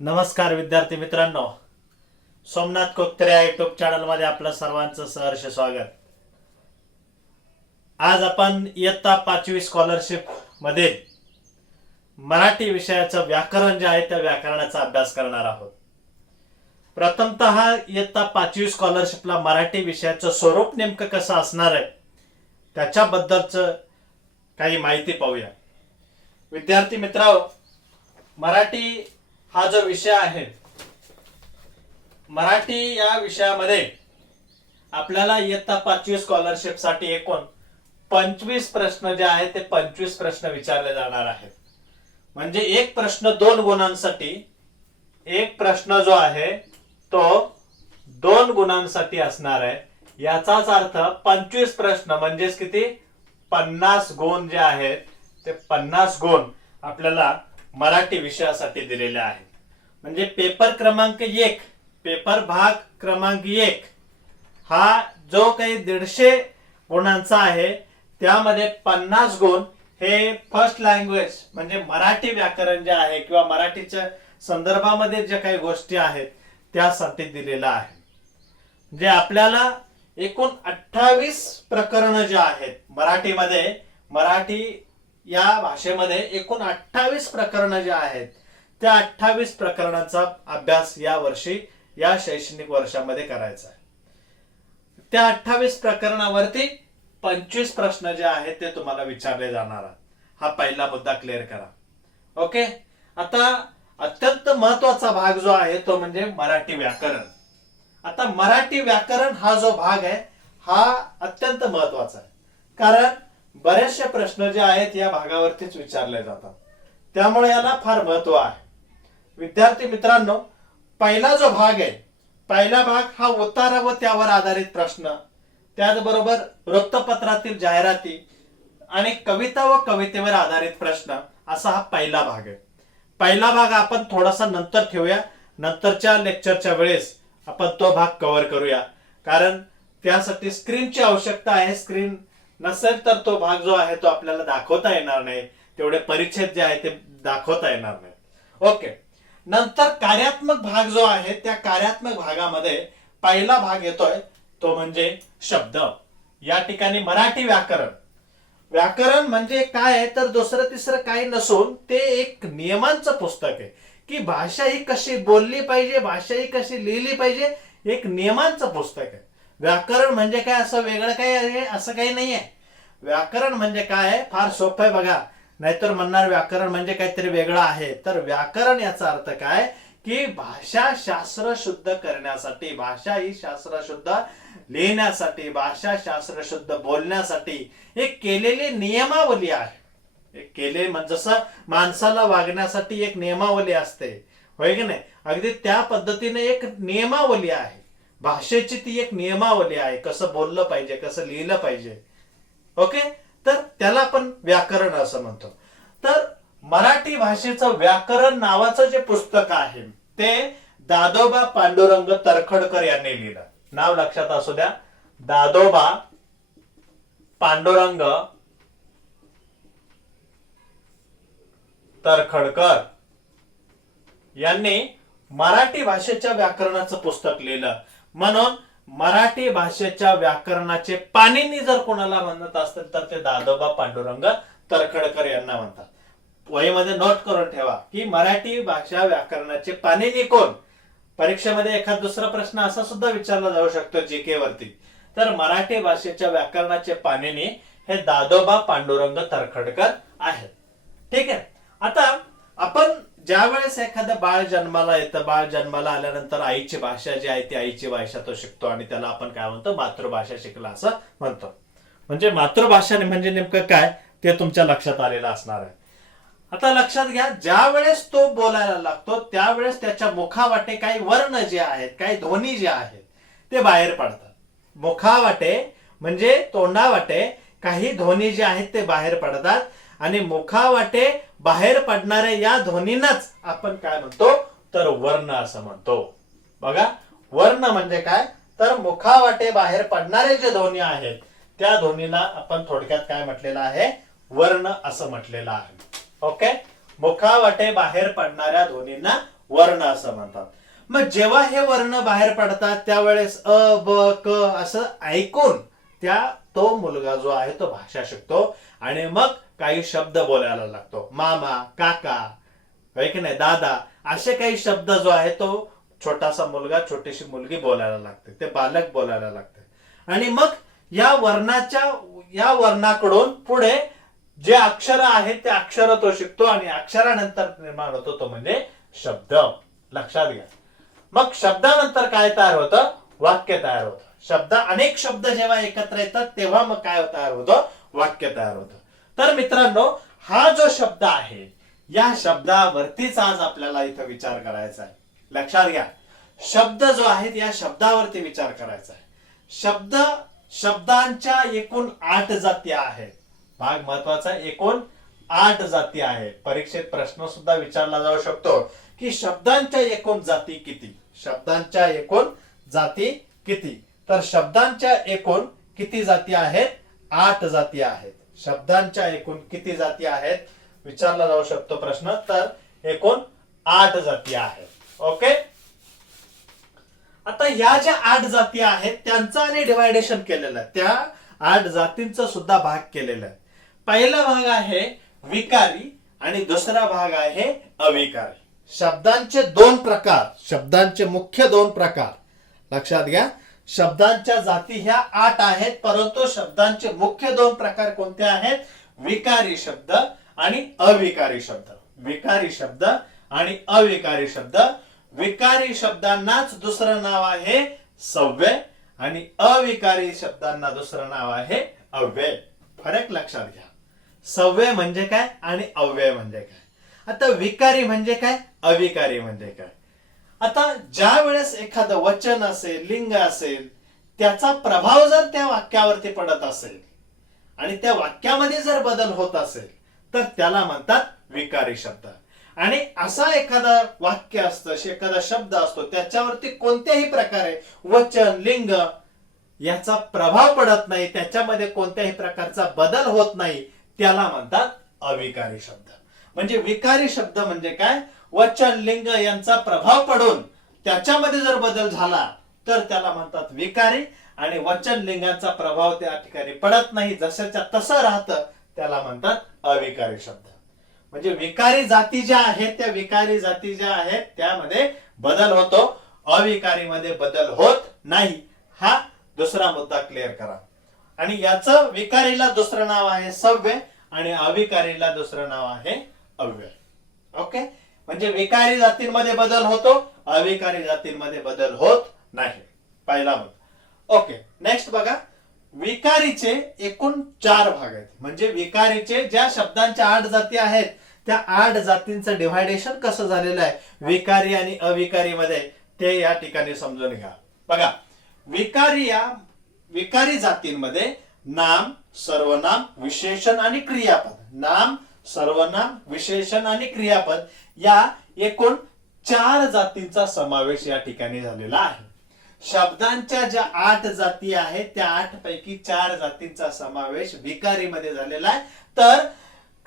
नमस्कार विद्यार्थी मित्रांनो. सोमनाथ कोकतरे या युट्यूब चॅनलमध्ये आपलं सर्वांचं सहर्ष स्वागत. आज आपण इयत्ता पाचवी स्कॉलरशिपमध्ये मराठी विषयाचं व्याकरण जे आहे त्या व्याकरणाचा अभ्यास करणार आहोत. प्रथमतः इयत्ता पाचवी स्कॉलरशिपला मराठी विषयाचं स्वरूप नेमकं कसं असणार आहे त्याच्याबद्दलचं काही माहिती पाहूया. विद्यार्थी मित्रांनो मराठी हा जो विषय आहे मराठी या विषयामध्ये आपल्याला इयत्ता पाचवी स्कॉलरशिपसाठी एकूण पंचवीस प्रश्न जे आहेत ते पंचवीस प्रश्न विचारले जाणार आहेत. म्हणजे एक प्रश्न दोन गुणांसाठी एक प्रश्न जो आहे तो दोन गुणांसाठी असणार आहे. याचाच अर्थ पंचवीस प्रश्न म्हणजेच किती? पन्नास गुण जे आहेत ते पन्नास गुण आपल्याला मराठी विषयासाठी दिलेल्या आहेत. म्हणजे पेपर क्रमांक एक पेपर भाग क्रमांक एक हा जो काही दीडशे गुणांचा आहे त्यामध्ये पन्नास गुण हे फर्स्ट लँग्वेज म्हणजे मराठी व्याकरण जे आहे किंवा मराठीच्या संदर्भामध्ये ज्या काही गोष्टी आहेत त्यासाठी दिलेला आहे जे म्हणजे आपल्याला एकूण अठ्ठावीस प्रकरण जे आहेत मराठीमध्ये मराठी या भाषेमध्ये एकूण अठ्ठावीस प्रकरण जे आहेत त्या अठ्ठावीस प्रकरणाचा अभ्यास या वर्षी या शैक्षणिक वर्षामध्ये करायचा आहे. त्या अठ्ठावीस प्रकरणावरती पंचवीस प्रश्न जे आहेत ते तुम्हाला विचारले जाणार हा पहिला मुद्दा क्लिअर करा. ओके आता अत्यंत महत्त्वाचा भाग जो आहे तो म्हणजे मराठी व्याकरण. आता मराठी व्याकरण हा जो भाग आहे हा अत्यंत महत्त्वाचा आहे. कारण बरेचसे प्रश्न जे आहेत या भागावरतीच विचारले जातात. त्यामुळे याला फार महत्त्व आहे. विद्यार्थी मित्रांनो पहिला जो भाग आहे पहिला भाग हा उतारा व त्यावर आधारित प्रश्न. त्याचबरोबर वृत्तपत्रातील जाहिराती आणि कविता व कवितेवर आधारित प्रश्न असा हा पहिला भाग आहे. पहिला भाग आपण थोडासा नंतर ठेवूया. नंतरच्या लेक्चरच्या वेळेस आपण तो भाग कव्हर करूया. कारण त्यासाठी स्क्रीनची आवश्यकता आहे. स्क्रीन नसेल तर तो भाग जो आहे तो आपल्याला दाखवता येणार नाही. तेवढे परिच्छेद जे आहे ते दाखवता येणार नाही. ओके. नंतर कार्यात्मक भाग जो आहे त्या कार्यात्मक भागामध्ये पहिला भाग येतोय तो म्हणजे शब्द. या ठिकाणी मराठी व्याकरण. व्याकरण म्हणजे काय आहे? तर दुसरं तिसरं काही नसून ते एक नियमांचं पुस्तक आहे. की भाषा ही कशी बोलली पाहिजे भाषा ही कशी लिहिली पाहिजे एक नियमांचं पुस्तक आहे. व्याकरण म्हणजे काय? असं वेगळं काही आहे असं काही नाही आहे व्याकरण म्हणजे काय? आहे फार सोपं आहे बघा. नाहीतर म्हणणार व्याकरण म्हणजे काहीतरी वेगळं आहे. तर व्याकरण याचा अर्थ काय? की भाषा शास्त्र शुद्ध करण्यासाठी भाषा ही शास्त्र शुद्ध लिहिण्यासाठी भाषा शास्त्र शुद्ध बोलण्यासाठी एक केलेली नियमावली आहे. एक केले म्हणजे जसं माणसाला वागण्यासाठी एक नियमावली असते. होय की नाही? अगदी त्या पद्धतीने एक नियमावली आहे. भाषेची ती एक नियमावली आहे कसं बोललं पाहिजे कसं लिहिलं पाहिजे. ओके तर त्याला आपण व्याकरण असं म्हणतो. तर मराठी भाषेचं व्याकरण नावाचं जे पुस्तक आहे ते दादोबा पांडुरंग तरखडकर यांनी लिहिलं. नाव लक्षात असू द्या. दादोबा पांडुरंग तरखडकर यांनी मराठी भाषेच्या व्याकरणाचं पुस्तक लिहिलं. म्हणून मराठी भाषेच्या व्याकरणाचे पाणीनी जर कोणाला म्हणत असतील तर ते दादोबा पांडुरंग तरखडकर यांना म्हणतात. वहीमध्ये नोट करून ठेवा की मराठी भाषा व्याकरणाचे पाणीनी कोण? परीक्षेमध्ये एखाद दुसरा प्रश्न असा सुद्धा विचारला जाऊ शकतो जी के वरती. तर मराठी भाषेच्या व्याकरणाचे पाणीनी हे दादोबा पांडुरंग तरखडकर आहेत. ठीक आहे. आता आपण ज्या वेळेस एखादं बाळ जन्माला येतं बाळ जन्माला आल्यानंतर आईची भाषा जी आहे ती आईची भाषा तो शिकतो आणि त्याला आपण काय म्हणतो? मातृभाषा शिकला असं म्हणतो. म्हणजे मातृभाषा म्हणजे नेमकं काय? ते तुमच्या लक्षात आलेलं असणार आहे. आता लक्षात घ्या ज्या वेळेस तो बोलायला लागतो त्यावेळेस त्याच्या मुखावाटे काही वर्ण जे आहेत काही ध्वनी जे आहेत ते बाहेर पडतात. मुखावाटे म्हणजे तोंडावाटे काही ध्वनी जे आहेत ते बाहेर पडतात. आणि मुखावाटे बाहेर पडणाऱ्या या ध्वनींनाच आपण काय म्हणतो? तर वर्ण असं म्हणतो. बघा वर्ण म्हणजे काय? तर मुखावाटे बाहेर पडणारे जे ध्वनी आहेत त्या ध्वनीला आपण थोडक्यात काय म्हटलेलं आहे? वर्ण असं म्हटलेलं आहे. ओके? मुखावाटे बाहेर पडणाऱ्या ध्वनींना वर्ण असं म्हणतात. मग जेव्हा हे वर्ण बाहेर पडतात त्यावेळेस अ ब क असं ऐकून त्या तो मुलगा जो आहे तो भाषा शिकतो. आणि मग काही शब्द बोलायला लागतो. मामा काका होय की नाही? दादा असे काही शब्द जो आहे तो छोटासा मुलगा छोटीशी मुलगी बोलायला लागते. ते बालक बोलायला लागते. आणि मग या वर्णाच्या या वर्णाकडून पुढे जे अक्षर आहेत ते अक्षर तो शिकतो आणि अक्षरानंतर निर्माण होतो तो म्हणजे शब्द. लक्षात घ्या. मग शब्दानंतर काय तयार होतं? वाक्य तयार होतं. शब्द अनेक शब्द जेव्हा एकत्र येतात तेव्हा मग काय तयार होतं? वाक्य तयार होतं. तर मित्रांनो हा जो शब्द आहे या शब्दावरतीच आज आपल्याला इथं विचार करायचा आहे. लक्षात घ्या. शब्द जो आहे या शब्दावरती विचार करायचा आहे. शब्द शब्दांच्या एकूण आठ जाती आहेत. भाग महत्त्वाचा एकूण आठ जाती आहेत. परीक्षेत प्रश्न सुद्धा विचारला जाऊ शकतो की शब्दांच्या एकूण जाती किती? शब्दांच्या एकूण जाती किती? तर शब्दांच्या एकूण किती जाती आहेत? आठ जाती आहेत. शब्दांच्या एकूण किती जाती आहेत? विचारला जाऊ शकतो प्रश्न. तर एकूण आठ जाती आहेत. ओके आता या ज्या आठ जाती आहेत त्यांचं आणि डिवायडेशन केलेलं आहे. त्या आठ जातींचा सुद्धा भाग केलेला आहे. पहिला भाग आहे विकारी आणि दुसरा भाग आहे अविकारी. शब्दांचे दोन प्रकार शब्दांचे मुख्य दोन प्रकार. लक्षात घ्या. शब्दांच्या जाती ह्या आठ आहेत परंतु शब्दांचे मुख्य दोन प्रकार कोणते आहेत? विकारी शब्द आणि अविकारी शब्द. विकारी शब्द आणि अविकारी शब्द. विकारी शब्दांनाच दुसरं नाव आहे सव्य आणि अविकारी शब्दांना दुसरं नाव आहे अव्यय. फरक लक्षात घ्या. सव्य म्हणजे काय आणि अव्यय म्हणजे काय? आता विकारी म्हणजे काय? अविकारी म्हणजे काय? आता ज्या वेळेस एखादं वचन असेल लिंग असेल त्याचा प्रभाव जर त्या वाक्यावरती पडत असेल आणि त्या वाक्यामध्ये जर बदल होत असेल तर त्याला म्हणतात विकारी शब्द. आणि असा एखादा वाक्य असतं एखादा शब्द असतो त्याच्यावरती कोणत्याही प्रकारे वचन लिंग याचा प्रभाव पडत नाही त्याच्यामध्ये कोणत्याही प्रकारचा बदल होत नाही त्याला म्हणतात अविकारी शब्द. म्हणजे विकारी शब्द म्हणजे काय? वचन लिंग यांचा प्रभाव पडून त्याच्यामध्ये जर बदल झाला तर त्याला म्हणतात विकारी आणि वचन लिंगाचा प्रभाव त्या ठिकाणी पडत नाही. जशाच्या तसं राहतं त्याला म्हणतात अविकारी शब्द. म्हणजे विकारी जाती ज्या आहेत त्या विकारी जाती ज्या आहेत त्यामध्ये बदल होतो. अविकारीमध्ये बदल होत नाही. हा दुसरा मुद्दा क्लिअर करा. आणि याचं विकारीला दुसरं नाव आहे सव्य आणि अविकारीला दुसरं नाव आहे अव्यय. ओके म्हणजे विकारी जातींमध्ये बदल होतो अविकारी जातींमध्ये बदल होत नाही. पहिला मत ओके नेक्स्ट बघा. विकारीचे एकूण चार भाग आहेत. म्हणजे विकारीचे ज्या शब्दांच्या आठ जाती आहेत त्या आठ जातींचं डिव्हायडेशन कसं झालेलं आहे? विकारी आणि अविकारी मध्ये ते या ठिकाणी समजून घ्या. बघा विकारी या विकारी जातींमध्ये नाम सर्वनाम विशेषण आणि क्रियापद. नाम सर्वनाम विशेषण आणि क्रियापद या एकूण चार जातींचा समावेश या ठिकाणी झालेला आहे. शब्दांच्या ज्या आठ जाती आहेत त्या आठ पैकी चार जातींचा समावेश विकारीमध्ये झालेला आहे. तर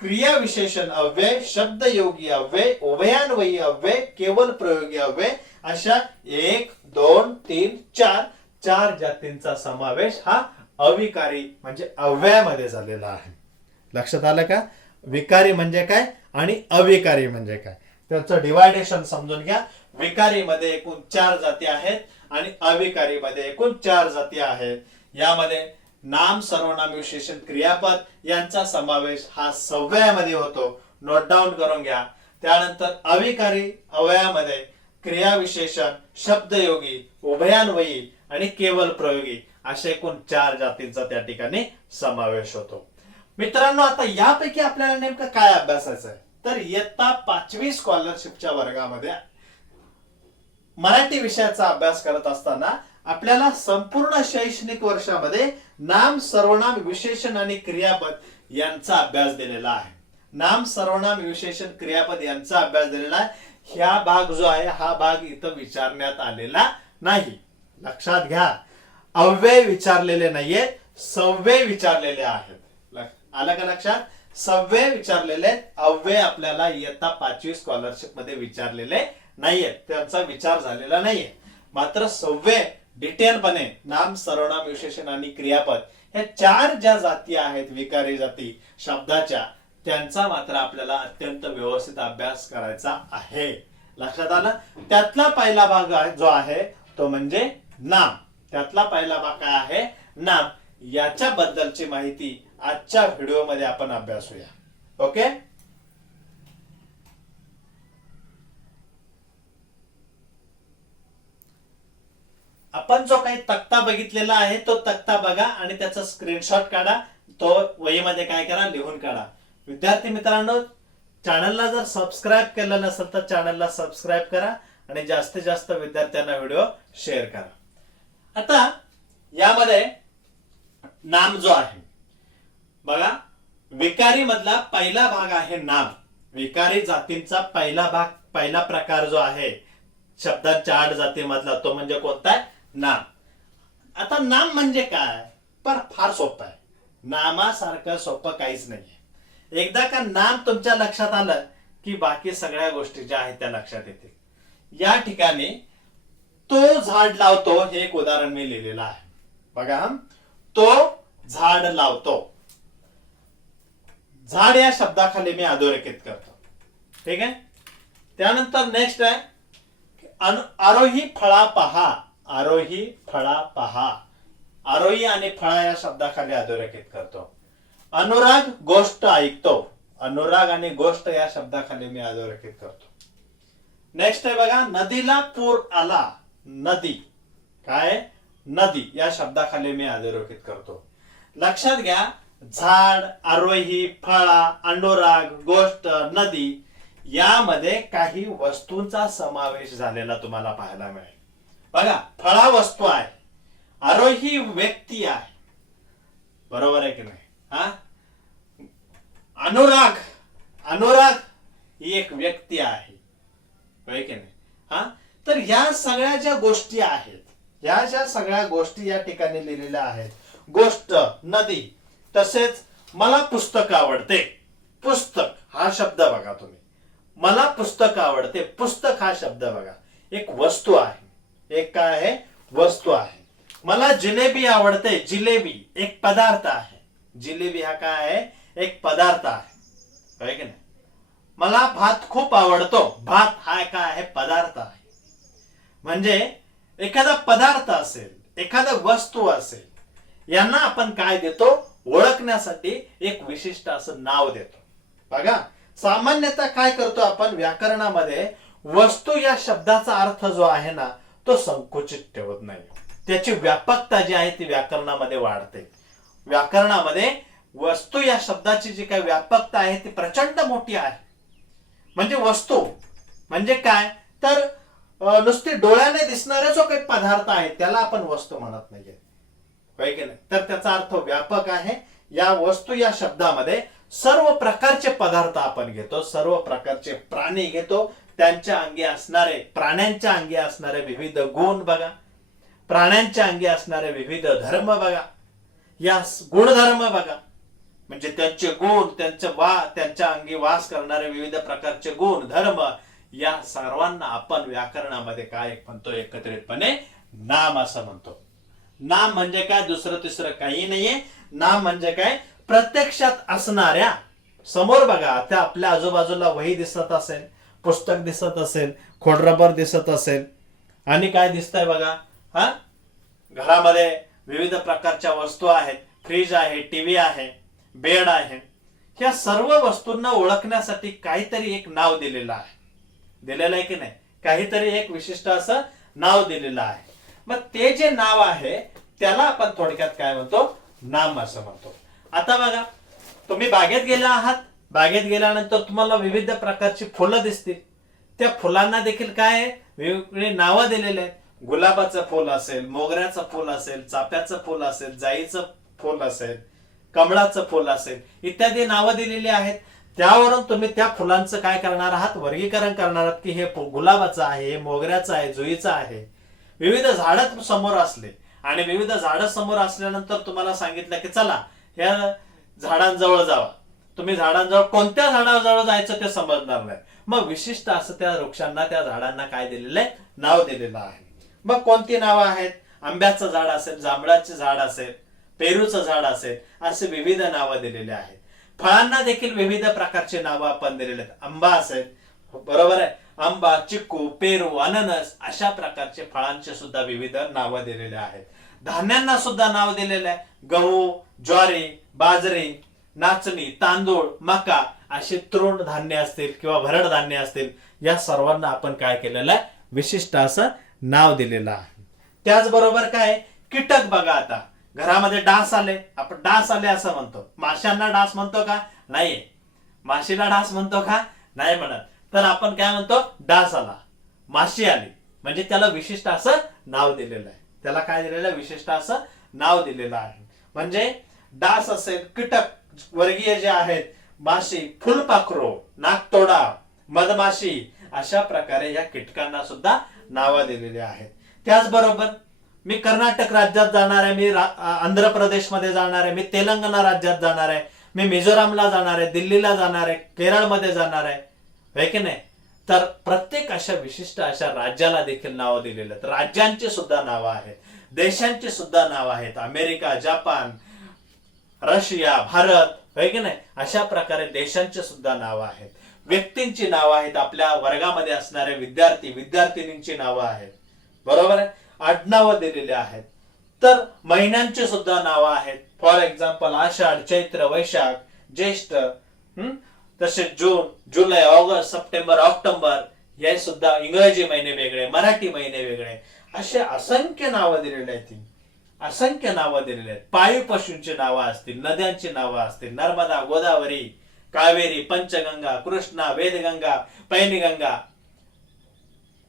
क्रिया विशेषण अव्यय शब्दयोगी अव्यय उभयान्वयी अव्यय केवळ प्रयोगी अव्यय अशा एक दोन तीन चार चार जातींचा समावेश हा अविकारी म्हणजे अव्ययामध्ये झालेला आहे. लक्षात आलं का? विकारी म्हणजे काय आणि अविकारी म्हणजे काय? त्यांचं डिवायडेशन समजून घ्या. विकारीमध्ये एकूण चार जाती आहेत आणि अविकारीमध्ये एकूण चार जाती आहेत. यामध्ये नाम सर्वनाम विशेषण क्रियापद यांचा समावेश हा सव्यामध्ये होतो. नोट डाऊन करून घ्या. त्यानंतर अविकारी अवयामध्ये क्रिया विशेषण शब्दयोगी उभयान्वयी आणि केवळ प्रयोगी असे एकूण चार जातींचा त्या ठिकाणी समावेश होतो. मित्रांनो आता यापैकी आपल्याला नेमकं काय अभ्यासायचं आहे? तर इयत्ता पाचवी स्कॉलरशिपच्या वर्गामध्ये मराठी विषयाचा अभ्यास करत असताना आपल्याला संपूर्ण शैक्षणिक वर्षामध्ये नाम सर्वनाम विशेषण आणि क्रियापद यांचा अभ्यास दिलेला आहे. नाम सर्वनाम विशेषण क्रियापद यांचा अभ्यास दिलेला आहे. ह्या भाग जो आहे हा भाग इथं विचारण्यात आलेला नाही. लक्षात घ्या. अव्यय विचारलेले नाहीये सव्यय विचारलेले आहेत. आलं का लक्षात? सव्वे विचारलेले अव्वे आपल्याला इयत्ता पाचवी स्कॉलरशिपमध्ये विचारलेले नाहीयेत त्यांचा विचार झालेला नाहीये. मात्र सव्वे डिटेलपणे नाम सर्वनाम विशेषण आणि क्रियापद ह्या चार ज्या जाती आहेत विकारी जाती शब्दाच्या त्यांचा मात्र आपल्याला अत्यंत व्यवस्थित अभ्यास करायचा आहे. लक्षात आलं? त्यातला पहिला भाग जो आहे तो म्हणजे नाम. त्यातला पहिला भाग काय आहे? नाम. याच्याबद्दलची माहिती आजच्या व्हिडिओमध्ये आपण अभ्यासूया ओके? आपण जो काही तक्ता बघितलेला आहे तो तक्ता बघा आणि त्याचा स्क्रीनशॉट काढा. तो वहीमध्ये काय करा लिहून काढा. विद्यार्थी मित्रांनो चॅनलला जर सबस्क्राईब केलं नसेल तर चॅनलला सबस्क्राईब करा आणि जास्तीत जास्त विद्यार्थ्यांना व्हिडिओ शेअर करा. आता यामध्ये नाम जो आहे बघा विकारी मधला पहिला भाग आहे नाम विकारी जातींचा पहिला भाग पहिला प्रकार जो आहे शब्दांच्या आठ जातीमधला तो म्हणजे कोणता आहे? नाम आता नाम म्हणजे काय? पर फार सोपं आहे. नामासारखं सोपं काहीच नाहीये. एकदा का नाम तुमच्या लक्षात आलं की बाकी सगळ्या गोष्टी ज्या आहेत त्या लक्षात येतील. या ठिकाणी तो झाड लावतो हे एक उदाहरण मी लिहिलेलं आहे. बघा तो झाड लावतो. झाड या शब्दाखाली मी अधोरेखित करतो. ठीक आहे? त्यानंतर नेक्स्ट आहे आरोही फळा पहा. आरोही फळा पहा. आरोही आणि फळा या शब्दाखाली अधोरेखित करतो. अनुराग गोष्ट ऐकतो. अनुराग आणि गोष्ट या शब्दाखाली मी अधोरेखित करतो. नेक्स्ट आहे बघा नदीला पूर आला. नदी. काय? नदी. या शब्दाखाली मी अधोरेखित करतो. लक्षात घ्या झाड आरोही फळा अनुराग गोष्ट नदी यामध्ये काही वस्तूंचा समावेश झालेला तुम्हाला पाहायला मिळेल. बघा फळा वस्तू आहे आरोही व्यक्ती आहे. बरोबर आहे की नाही? हा? अनुराग अनुराग ही एक व्यक्ती आहे. की नाही? हा? तर ह्या सगळ्या ज्या गोष्टी आहेत ह्या ज्या सगळ्या गोष्टी या ठिकाणी लिहिलेल्या आहेत गोष्ट नदी तसेच मला पुस्तक आवडते. पुस्तक हा शब्द बघा तुम्ही. मला पुस्तक आवडते. पुस्तक हा शब्द बघा. एक वस्तू आहे. एक काय आहे? वस्तू आहे. मला जिलेबी आवडते. जिलेबी एक पदार्थ आहे. जिलेबी हा काय आहे? एक पदार्थ आहे. होय की नाही? मला भात खूप आवडतो. भात हा काय आहे? पदार्थ आहे. म्हणजे एखादा पदार्थ असेल एखादा वस्तू असेल यांना आपण काय देतो? ओळखण्यासाठी एक विशिष्ट असं नाव देतो. बघा सामान्यतः काय करतो आपण व्याकरणामध्ये? वस्तू या शब्दाचा अर्थ जो आहे ना तो संकुचित ठेवत नाही. त्याची व्यापकता जी आहे ती व्याकरणामध्ये वाढते. व्याकरणामध्ये वस्तू या शब्दाची जी काही व्यापकता आहे ती प्रचंड मोठी आहे. म्हणजे वस्तू म्हणजे काय? तर नुसती डोळ्याने दिसणारे जो काही पदार्थ आहे त्याला आपण वस्तू म्हणत नाहीये. तर त्याचा अर्थ व्यापक आहे. या वस्तू या शब्दामध्ये सर्व प्रकारचे पदार्थ आपण घेतो सर्व प्रकारचे प्राणी घेतो. त्यांच्या अंगी असणारे प्राण्यांच्या अंगी असणारे विविध गुण बघा. प्राण्यांच्या अंगी असणारे विविध धर्म बघा. या गुणधर्म बघा. म्हणजे त्यांचे गुण त्यांचे वा त्यांच्या अंगी वास करणारे विविध प्रकारचे गुण धर्म या सर्वांना आपण व्याकरणामध्ये काय म्हणतो? एकत्रितपणे नाम असं म्हणतो. नाम म्हणजे काय दुसरं तिसरं काही नाहीये. नाम म्हणजे काय प्रत्यक्षात असणाऱ्या समोर बघा त्या आपल्या आजूबाजूला वही दिसत असेल पुस्तक दिसत असेल खोडरबर दिसत असेल. आणि काय दिसतंय बघा हा? घरामध्ये विविध प्रकारच्या वस्तू आहेत फ्रीज आहे टीव्ही आहे बेड आहे. ह्या सर्व वस्तूंना ओळखण्यासाठी काहीतरी एक नाव दिलेलं आहे. दिलेलं आहे की नाही? काहीतरी एक विशिष्ट असं नाव दिलेलं आहे. मग ते जे नाव आहे त्याला आपण थोडक्यात काय म्हणतो? नाम असं म्हणतो. आता बघा तुम्ही बागेत गेला आहात. बागेत गेल्यानंतर तुम्हाला विविध प्रकारची फुलं दिसतील. त्या फुलांना देखील काय आहे? वेगवेगळी नावं दिलेली आहेत. गुलाबाचं फुल असेल मोगऱ्याचं फुल असेल चाफ्याचं फुल असेल जाईचं फुल असेल कमळाचं फुल असेल इत्यादी नावं दिलेली आहेत. त्यावरून तुम्ही त्या फुलांचं काय करणार आहात? वर्गीकरण करणार आहात की हे गुलाबाचं आहे हे मोगऱ्याचं आहे जुईचं आहे. विविध झाडं समोर असले. आणि विविध झाडं समोर असल्यानंतर तुम्हाला सांगितलं की चला या झाडांजवळ जावा. तुम्ही झाडांजवळ कोणत्या झाडाजवळ जायचं ते समजणार नाही. मग विशिष्ट असं त्या वृक्षांना त्या झाडांना काय दिलेलं आहे? नाव दिलेलं आहे. मग कोणती नावं आहेत? आंब्याचं झाड असेल जांभळाचे झाड असेल पेरूचं झाड असेल असे विविध नावं दिलेले आहेत. फळांना देखील विविध प्रकारचे नावं आपण दिलेले आहेत. आंबा असेल बरोबर आहे? आंबा चिक्कू पेरू अननस अशा प्रकारचे फळांचे सुद्धा विविध नावं दिलेले आहेत. धान्यांना सुद्धा नाव दिलेलं आहे गहू ज्वारी बाजरी नाचणी तांदूळ मका असे तृण धान्य असतील किंवा भरड धान्य असतील या सर्वांना आपण काय केलेलं आहे? विशिष्ट असं नाव दिलेलं आहे. त्याचबरोबर काय कीटक बघा आता. घरामध्ये डास आले. आपण डास आले असं म्हणतो. माशांना डास म्हणतो का? नाही माशीला डास म्हणतो का? नाही म्हणत. तर आपण काय म्हणतो? डास आला माशी आली. म्हणजे त्याला विशिष्ट असं नाव दिलेलं आहे. त्याला काय दिलेलं आहे? विशिष्ट असं नाव दिलेलं आहे. म्हणजे डास असेल कीटक वर्गीय जे आहेत माशी फुलपाखरो नागतोडा मधमाशी अशा प्रकारे या कीटकांना सुद्धा नावं दिलेली आहेत. त्याचबरोबर मी कर्नाटक राज्यात जाणार आहे मी आंध्र प्रदेशमध्ये जाणार आहे मी तेलंगणा राज्यात जाणार आहे मी मिझोरामला जाणार आहे दिल्लीला जाणार आहे केरळमध्ये जाणार आहे. आहे की नाही? तर प्रत्येक अशा विशिष्ट अशा राज्याला देखील नावं दिलेली आहेत. राज्यांची सुद्धा नावं आहेत. देशांची सुद्धा नावं आहेत. अमेरिका जपान रशिया भारत आहे की नाही? अशा प्रकारे देशांची सुद्धा नावं आहेत. व्यक्तींची नावं आहेत. आपल्या वर्गामध्ये असणारे विद्यार्थी विद्यार्थिनींची नावं आहेत. बरोबर आहे? आडनावं दिलेली आहेत. तर महिन्यांची सुद्धा नावं आहेत. फॉर एक्झाम्पल आषाढ चैत्र वैशाख ज्येष्ठ तसेच जून जुलै ऑगस्ट सप्टेंबर ऑक्टोबर हे सुद्धा इंग्रजी महिने वेगळे मराठी महिने वेगळे. असे असंख्य नावं दिलेली आहेत असंख्य नावं दिलेली आहेत. पाळीव पशूंची नावं असतील नद्यांची नावं असतील नर्मदा गोदावरी कावेरी पंचगंगा कृष्णा वेदगंगा पैनगंगा.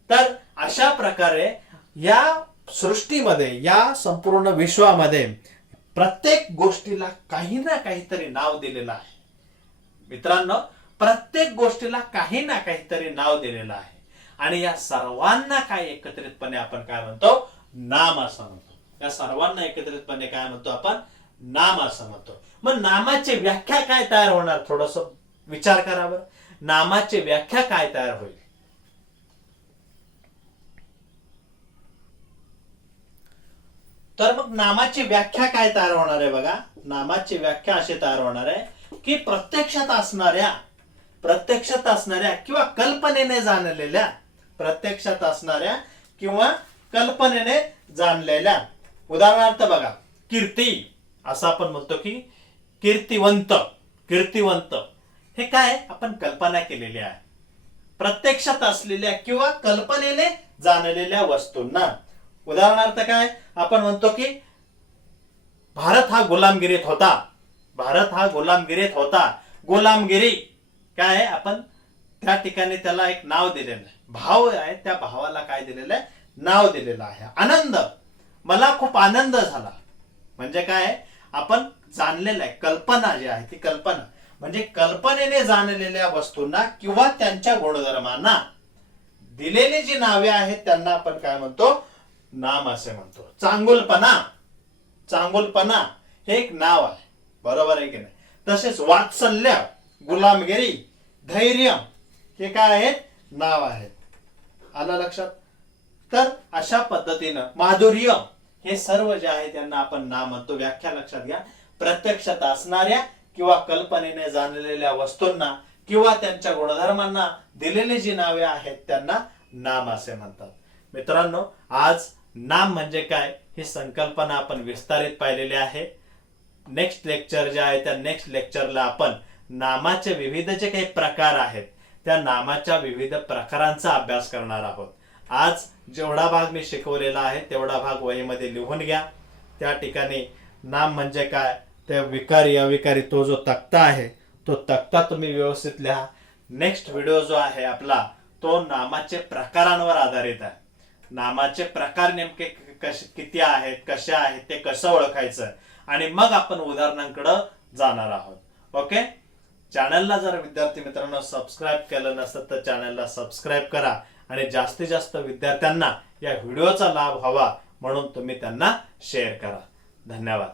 तर अशा प्रकारे या सृष्टीमध्ये या संपूर्ण विश्वामध्ये प्रत्येक गोष्टीला काही ना काहीतरी नाव दिलेलं आहे. मित्रांनो प्रत्येक गोष्टीला काही ना काहीतरी नाव दिलेलं आहे. आणि या सर्वांना काय एकत्रितपणे आपण काय म्हणतो? नाम असं म्हणतो. या सर्वांना एकत्रितपणे काय म्हणतो आपण? नाम असं म्हणतो. मग नामाची व्याख्या काय तयार होणार? थोडस विचार करा बरं. नामाची व्याख्या काय तयार होईल? तर मग नामाची व्याख्या काय तयार होणार आहे बघा? नामाची व्याख्या अशी तयार होणार आहे. की प्रत्यक्षात असणाऱ्या प्रत्यक्षात असणाऱ्या किंवा कल्पनेने जाणलेल्या प्रत्यक्षात असणाऱ्या किंवा कल्पनेने जाणलेल्या. उदाहरणार्थ बघा कीर्ती असं आपण म्हणतो की कीर्तिवंत कीर्तिवंत. हे काय? आपण कल्पना केलेली आहे. प्रत्यक्षात असलेल्या किंवा कल्पनेने जाणलेल्या वस्तूंना. उदाहरणार्थ काय? आपण म्हणतो की भारत हा गुलामगिरीत होता. भारत हा गुलामगिरीत होता. गुलामगिरी काय आहे? आपण त्या ठिकाणी त्याला एक नाव दिलेलं आहे. भाव आहे त्या भावाला काय दिलेलं आहे? नाव दिलेलं आहे. आनंद. मला खूप आनंद झाला. म्हणजे काय आपण जाणलेलं आहे. कल्पना जी आहे ती कल्पना. म्हणजे कल्पनेने जाणलेल्या वस्तूंना किंवा त्यांच्या गुणधर्मांना दिलेली जी नावे आहेत त्यांना आपण काय म्हणतो? नाम असे म्हणतो. चांगुलपणा. चांगुलपणा हे एक नाव आहे. बरोबर आहे की नाही? तसेच वात्सल्य गुलामगिरी धैर्य हे काय आहेत? नाव आहेत. आलं लक्षात? तर अशा पद्धतीनं माधुर्य हे सर्व जे आहे त्यांना आपण नाम म्हणतो. व्याख्या लक्षात घ्या. प्रत्यक्षात असणाऱ्या किंवा कल्पनेने जाणलेल्या वस्तूंना किंवा त्यांच्या गुणधर्मांना दिलेली जी नावे आहेत त्यांना नाम असे म्हणतात. मित्रांनो आज नाम म्हणजे काय? ही संकल्पना आपण विस्तारित पाहिलेली आहे. नेक्स्ट लेक्चर जे आहे त्या नेक्स्ट लेक्चरला आपण नामाचे विविध जे काही प्रकार आहेत त्या नामाच्या विविध प्रकारांचा अभ्यास करणार आहोत. आज जेवढा भाग मी शिकवलेला आहे तेवढा भाग वहीमध्ये लिहून घ्या. त्या ठिकाणी नाम म्हणजे काय ते विकारी अविकारी तो जो तक्ता आहे तो तक्ता तुम्ही व्यवस्थित लिहा. नेक्स्ट व्हिडिओ जो आहे आपला तो नामाचे प्रकारांवर आधारित आहे. नामाचे प्रकार नेमके कसे किती आहेत कसे आहेत ते कसं ओळखायचं? आणि मग आपण उदाहरणांकडे जाणार आहोत. ओके चॅनलला जर विद्यार्थी मित्रांनो सबस्क्राईब केलं नसतं तर चॅनलला सबस्क्राईब करा आणि जास्तीत जास्त विद्यार्थ्यांना या व्हिडिओचा लाभ हवा म्हणून तुम्ही त्यांना शेअर करा. धन्यवाद.